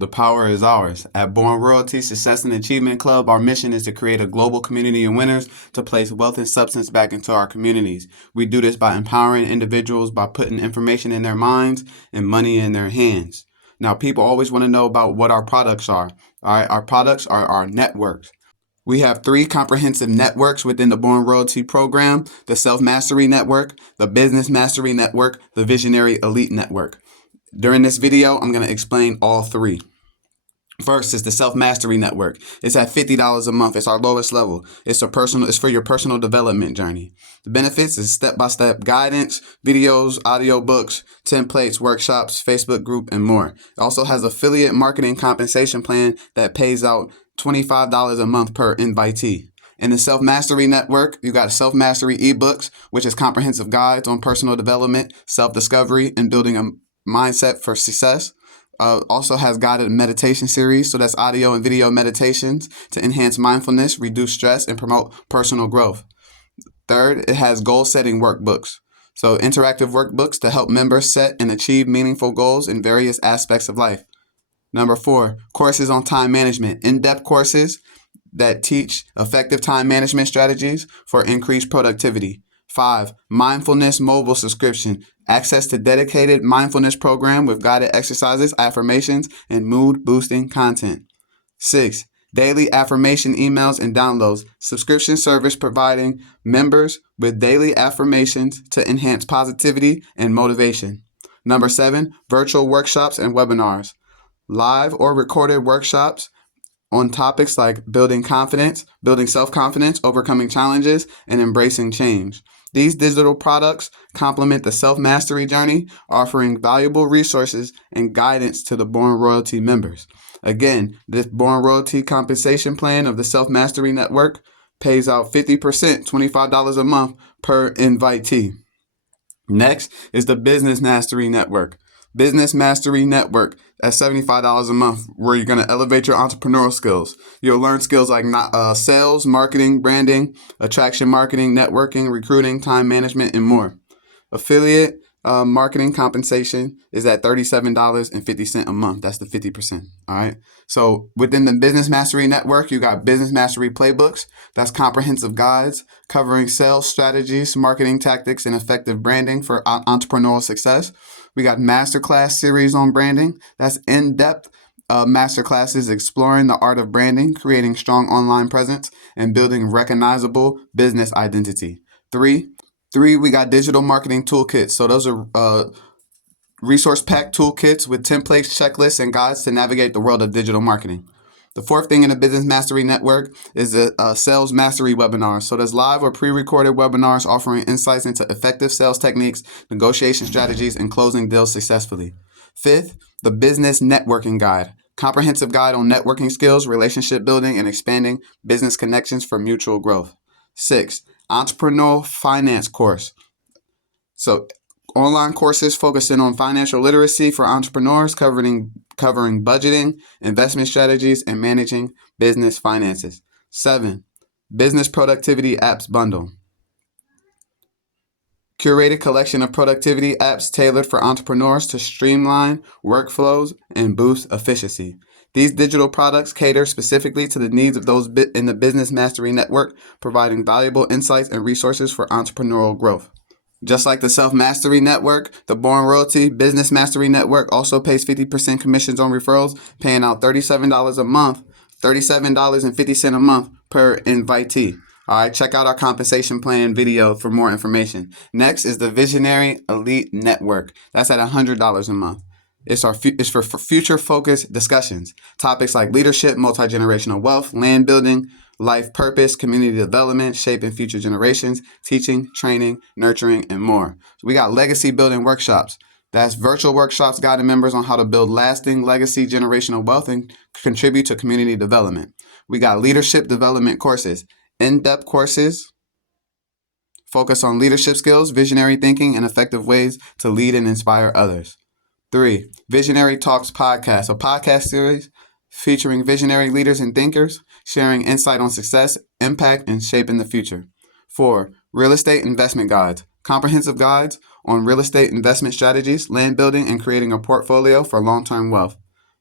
The power is ours. At Born Royalty Success and Achievement Club, our mission is to create a global community of winners to place wealth and substance back into our communities. We do this by empowering individuals by putting information in their minds and money in their hands. Now, people always want to know about what our products are. All right, our products are our networks. We have 3 comprehensive networks within the Born Royalty program: the Self Mastery Network, the Business Mastery Network, the Visionary Elite Network. During this video, I'm going to explain all 3. First is the Self Mastery Network. It's at $50 a month. It's our lowest level. It's for your personal development journey. The benefits is step-by-step guidance, videos, audiobooks, templates, workshops, Facebook group, and more. It also has affiliate marketing compensation plan that pays out $25 a month per invitee. In the Self Mastery Network, you got Self Mastery eBooks, which is comprehensive guides on personal development, self-discovery, and building a mindset for success. Also has guided meditation series, so that's audio and video meditations to enhance mindfulness, reduce stress, and promote personal growth. Third, it has goal-setting workbooks, so interactive workbooks to help members set and achieve meaningful goals in various aspects of life. Number 4, courses on time management, in-depth courses that teach effective time management strategies for increased productivity. 5, mindfulness mobile subscription, access to dedicated mindfulness program with guided exercises, affirmations, and mood boosting content. 6, daily affirmation emails and downloads, subscription service providing members with daily affirmations to enhance positivity and motivation. Number 7, virtual workshops and webinars, live or recorded workshops on topics like building confidence, building self-confidence, overcoming challenges, and embracing change. These digital products complement the self-mastery journey, offering valuable resources and guidance to the Born Royalty members. Again, this Born Royalty compensation plan of the Self-Mastery Network pays out 50%, $25 a month per invitee. Next is the Business Mastery Network. Business Mastery Network at $75 a month, where you're going to elevate your entrepreneurial skills. You'll learn skills like sales, marketing, branding, attraction marketing, networking, recruiting, time management, and more. Affiliate marketing compensation is at $37.50 a month. That's the 50%. All right. So within the Business Mastery Network, you got Business Mastery Playbooks. That's comprehensive guides covering sales strategies, marketing tactics, and effective branding for entrepreneurial success. We got masterclass series on branding. That's in-depth masterclasses exploring the art of branding, creating strong online presence, and building recognizable business identity. Three, we got digital marketing toolkits. So those are resource-packed toolkits with templates, checklists, and guides to navigate the world of digital marketing. The 4th thing in the Business Mastery Network is a sales mastery webinar. So there's live or pre-recorded webinars offering insights into effective sales techniques, negotiation strategies, and closing deals successfully. 5th, the Business Networking Guide, comprehensive guide on networking skills, relationship building, and expanding business connections for mutual growth. 6th, Entrepreneurial Finance Course. So online courses focusing on financial literacy for entrepreneurs, covering budgeting, investment strategies, and managing business finances. 7, Business Productivity Apps Bundle. Curated collection of productivity apps tailored for entrepreneurs to streamline workflows and boost efficiency. These digital products cater specifically to the needs of those in the Business Mastery Network, providing valuable insights and resources for entrepreneurial growth. Just like the Self-Mastery Network, the Born Royalty Business Mastery Network also pays 50% commissions on referrals, paying out $37 a month, $37.50 a month per invitee. All right, check out our compensation plan video for more information. Next is the Visionary Elite Network. That's at $100 a month. It's for future-focused discussions. Topics like leadership, multi-generational wealth, land building, life purpose, community development, shaping future generations, teaching, training, nurturing, and more. So we got legacy building workshops. That's virtual workshops guiding members on how to build lasting legacy generational wealth and contribute to community development. We got leadership development courses, in-depth courses focus on leadership skills, visionary thinking, and effective ways to lead and inspire others. 3, Visionary Talks Podcast, a podcast series featuring visionary leaders and thinkers, sharing insight on success, impact, and shaping the future. 4, Real Estate Investment Guides, comprehensive guides on real estate investment strategies, land building, and creating a portfolio for long-term wealth.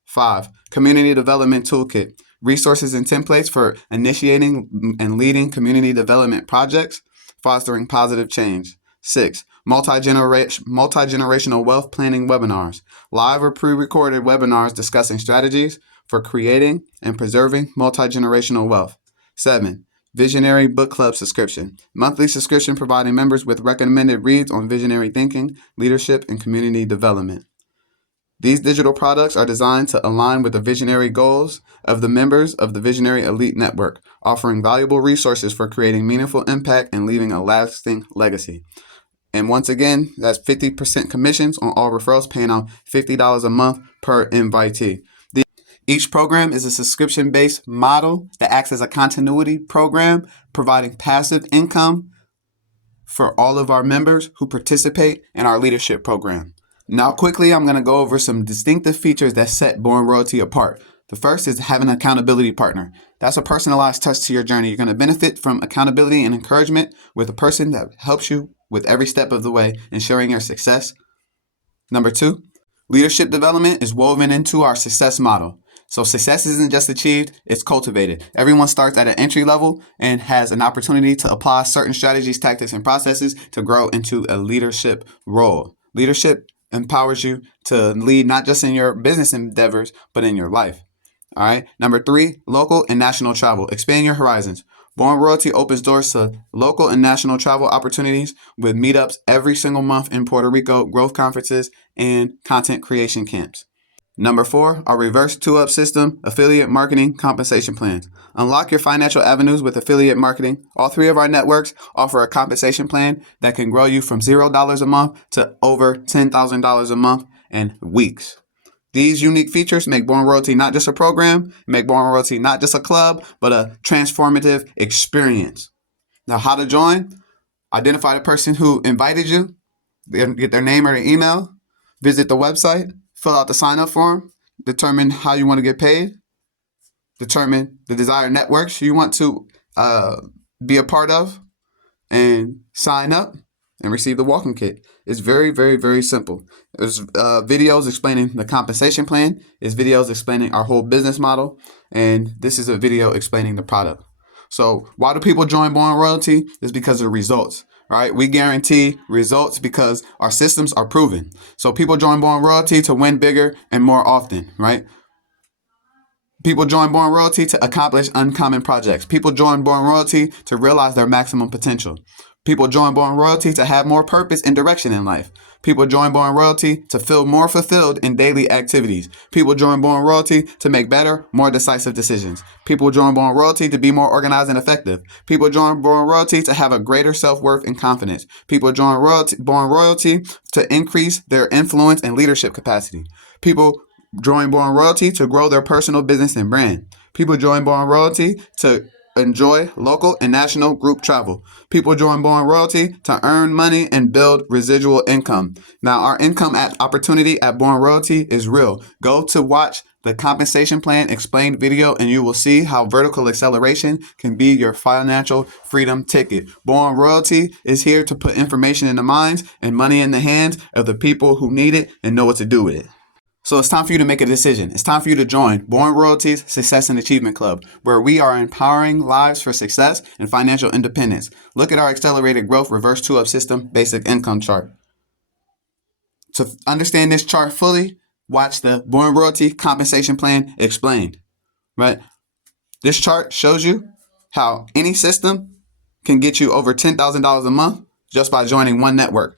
5. Community Development Toolkit. Resources and templates for initiating and leading community development projects, fostering positive change. 6. Multi-generational wealth planning webinars. Live or pre-recorded webinars discussing strategies for creating and preserving multi-generational wealth. 7. Visionary Book Club subscription. Monthly subscription providing members with recommended reads on visionary thinking, leadership, and community development. These digital products are designed to align with the visionary goals of the members of the Visionary Elite Network, offering valuable resources for creating meaningful impact and leaving a lasting legacy. And once again, that's 50% commissions on all referrals, paying out $50 a month per invitee. Each program is a subscription-based model that acts as a continuity program, providing passive income for all of our members who participate in our leadership program. Now, quickly, I'm going to go over some distinctive features that set Born Royalty apart. The first is having an accountability partner. That's a personalized touch to your journey. You're going to benefit from accountability and encouragement with a person that helps you with every step of the way, ensuring your success. Number 2, leadership development is woven into our success model. So success isn't just achieved, it's cultivated. Everyone starts at an entry level and has an opportunity to apply certain strategies, tactics, and processes to grow into a leadership role. Leadership empowers you to lead not just in your business endeavors, but in your life. All right. Number 3, local and national travel. Expand your horizons. Born Royalty opens doors to local and national travel opportunities with meetups every single month in Puerto Rico, growth conferences, and content creation camps. Number 4, our reverse 2-up system, affiliate marketing compensation plans. Unlock your financial avenues with affiliate marketing. All 3 of our networks offer a compensation plan that can grow you from $0 a month to over $10,000 a month in weeks. These unique features make Born Royalty not just a program, make Born Royalty not just a club, but a transformative experience. Now, how to join? Identify the person who invited you, get their name or their email, visit the website, fill out the sign-up form, determine how you want to get paid, determine the desired networks you want to be a part of, and sign up and receive the welcome kit. It's very, very, very simple. There's videos explaining the compensation plan. There's videos explaining our whole business model. And this is a video explaining the product. So why do people join Born Royalty? It's because of results. Right? We guarantee results because our systems are proven. So people join Born Royalty to win bigger and more often, right? People join Born Royalty to accomplish uncommon projects. People join Born Royalty to realize their maximum potential. People join Born Royalty to have more purpose and direction in life. People join Born Royalty to feel more fulfilled in daily activities. People join Born Royalty to make better, more decisive decisions. People join Born Royalty to be more organized and effective. People join Born Royalty to have a greater self-worth and confidence. People join Born Royalty to increase their influence and leadership capacity. People join Born Royalty to grow their personal business and brand. People join Born Royalty to enjoy local and national group travel. People join Born Royalty to earn money and build residual income. Now, our income opportunity at Born Royalty is real. Go to watch the compensation plan explained video and you will see how vertical acceleration can be your financial freedom ticket. Born Royalty is here to put information in the minds and money in the hands of the people who need it and know what to do with it. So it's time for you to make a decision. It's time for you to join Born Royalty's Success and Achievement Club, where we are empowering lives for success and financial independence. Look at our accelerated growth reverse 2-up system basic income chart. To understand this chart fully, watch the Born Royalty compensation plan explained. Right? This chart shows you how any system can get you over $10,000 a month just by joining one network.